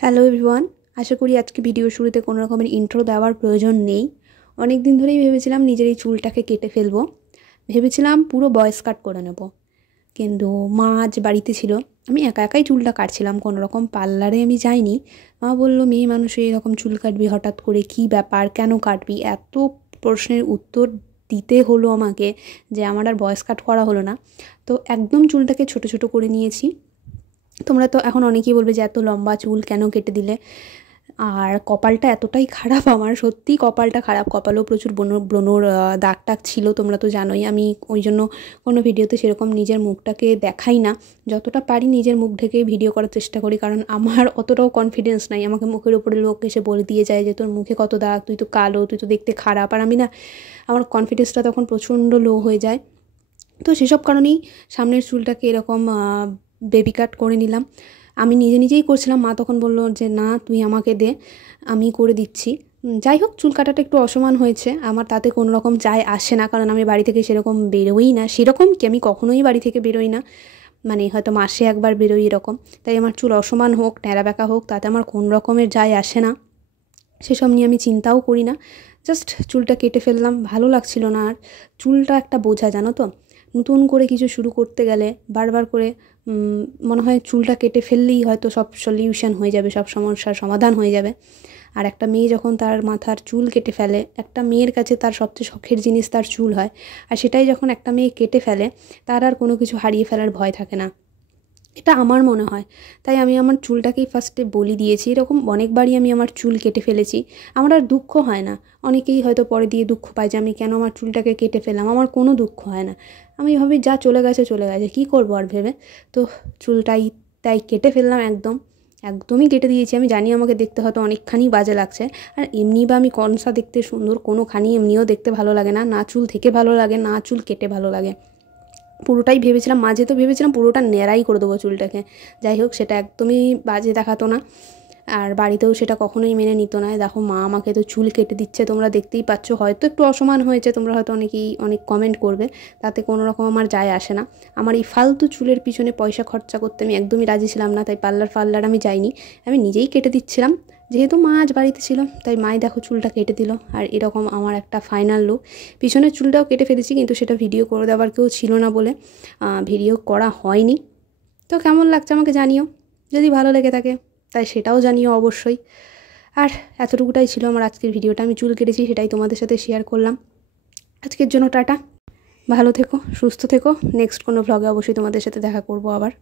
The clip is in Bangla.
হ্যালো এভরিওয়ান, আশা করি আজকে ভিডিও শুরুতে কোনো রকমের ইন্ট্রো দেওয়ার প্রয়োজন নেই। অনেক দিন ধরেই ভেবেছিলাম নিজের এই চুলটাকে কেটে ফেলবো। ভেবেছিলাম পুরো বয়েস কাট করে নেব, কিন্তু মা আজ বাড়িতে ছিল। আমি একা একাই চুলটা কাটছিলাম, কোনো রকম পার্লারে আমি যাইনি। মা বললো, মেয়ে মানুষ এরকম চুল কাটবি হঠাৎ করে, কী ব্যাপার, কেন কাটবি? এত প্রশ্নের উত্তর দিতে হলো আমাকে যে আমার আর বয়েস কাট করা হলো না। তো একদম চুলটাকে ছোট ছোট করে নিয়েছি। তোমরা তো এখন অনেকেই বলবে যে এত লম্বা চুল কেন কেটে দিলে। আর কপালটা এতটাই খারাপ আমার, সত্যিই কপালটা খারাপ। কপালেও প্রচুর ব্রণর দাগ টাগ ছিল, তোমরা তো জানোই। আমি ওই জন্য কোনো ভিডিওতে সেরকম নিজের মুখটাকে দেখাই না। যতটা পারি নিজের মুখ ঢেকেই ভিডিও করার চেষ্টা করি, কারণ আমার অতটাও কনফিডেন্স নাই। আমাকে মুখের উপরে লোক এসে বলে দিয়ে যায় যে তোর মুখে কত দাগ, তুই তো কালো, তুই তো দেখতে খারাপ। আর আমি না, আমার কনফিডেন্সটা তখন প্রচণ্ড লো হয়ে যায়। তো সেসব কারণেই সামনের চুলটাকে এরকম বেবি কাট করে নিলাম। আমি নিজে নিজেই করছিলাম, মা তখন বললো যে না তুই আমাকে দে, আমি করে দিচ্ছি। যাই হোক, চুল কাটাটা একটু অসমান হয়েছে, আমার তাতে কোনো রকম যায় আসে না, কারণ আমি বাড়ি থেকে সেরকম বেরোই না। সেরকম কি, আমি কখনোই বাড়ি থেকে বেরোই না, মানে হয়তো মাসে একবার বেরোই এরকম। তাই আমার চুল অসমান হোক, ন্যাড়া ব্যাকা হোক, তাতে আমার কোনো রকমের যায় আসে না। সেসব নিয়ে আমি চিন্তাও করি না। জাস্ট চুলটা কেটে ফেললাম, ভালো লাগছিল না আর। চুলটা একটা বোঝা, জানো তো। নতুন করে কিছু শুরু করতে গেলে বারবার করে মনে হয় চুলটা কেটে ফেললেই হয়তো সব সলিউশন হয়ে যাবে, সব সমস্যার সমাধান হয়ে যাবে। আর একটা মেয়ে যখন তার মাথার চুল কেটে ফেলে, একটা মেয়ের কাছে তার সবচেয়ে শখের জিনিস তার চুল হয়। আর সেটাই যখন একটা মেয়ে কেটে ফেলে, তার আর কোনো কিছু হারিয়ে ফেলার ভয় থাকে না, এটা আমার মনে হয়। তাই আমি আমার চুলটাকেই ফার্স্টে বলি দিয়েছি। এরকম অনেকবারই আমি আমার চুল কেটে ফেলেছি, আমার আর দুঃখ হয় না। অনেকেই হয়তো পরে দিয়ে দুঃখ পায় যে আমি কেন আমার চুলটাকে কেটে ফেললাম। আমার কোনো দুঃখ হয় না, আমি ভাবি যা চলে গেছে চলে গেছে, কী করবো আর ভেবে। তো চুলটাই তাই কেটে ফেললাম, একদমই কেটে দিয়েছি। আমি জানি আমাকে দেখতে হয়তো অনেকখানি বাজে লাগছে, আর এমনি বা আমি কনসা দেখতে সুন্দর, কোনোখানি এমনিও দেখতে ভালো লাগে না, না চুল থেকে ভালো লাগে, না চুল কেটে ভালো লাগে। পুরোটাই ভেবেছিলাম, মাঝে তো ভেবেছিলাম পুরোটা ন্যাড়াই করে দেবো চুলটাকে। যাই হোক, সেটা একদমই বাজে দেখাতো না, আর বাড়িতেও সেটা কখনোই মেনে নিত না। দেখো, মা আমাকে তো চুল কেটে দিচ্ছে, তোমরা দেখতেই পাচ্ছ। হয়তো একটু অসমান হয়েছে, তোমরা হয়তো অনেকেই অনেক কমেন্ট করবে, তাতে কোনো রকম আমার যায় আসে না। আমার এই ফালতু চুলের পিছনে পয়সা খরচা করতে আমি একদমই রাজি ছিলাম না, তাই পার্লার আমি যাইনি, আমি নিজেই কেটে দিচ্ছিলাম। যেহেতু মা আজ বাড়িতে ছিল, তাই মাই দেখো চুলটা কেটে দিল। আর এরকম আমার একটা ফাইনাল লুক। পিছনের চুলটাও কেটে ফেলেছি, কিন্তু সেটা ভিডিও করে দেওয়ার কেউ ছিল না বলে ভিডিও করা হয়নি। তো কেমন লাগছে আমাকে জানিও, যদি ভালো লেগে থাকে তাই সেটাও জানিও অবশ্যই। আর এতটুকুটাই ছিল আমার আজকের ভিডিওটা, আমি চুল কেটেছি সেটাই তোমাদের সাথে শেয়ার করলাম। আজকের জন্য টাটা, ভালো থেকো, সুস্থ থেকো। নেক্সট কোনো ভ্লগে অবশ্যই তোমাদের সাথে দেখা করবো আবার।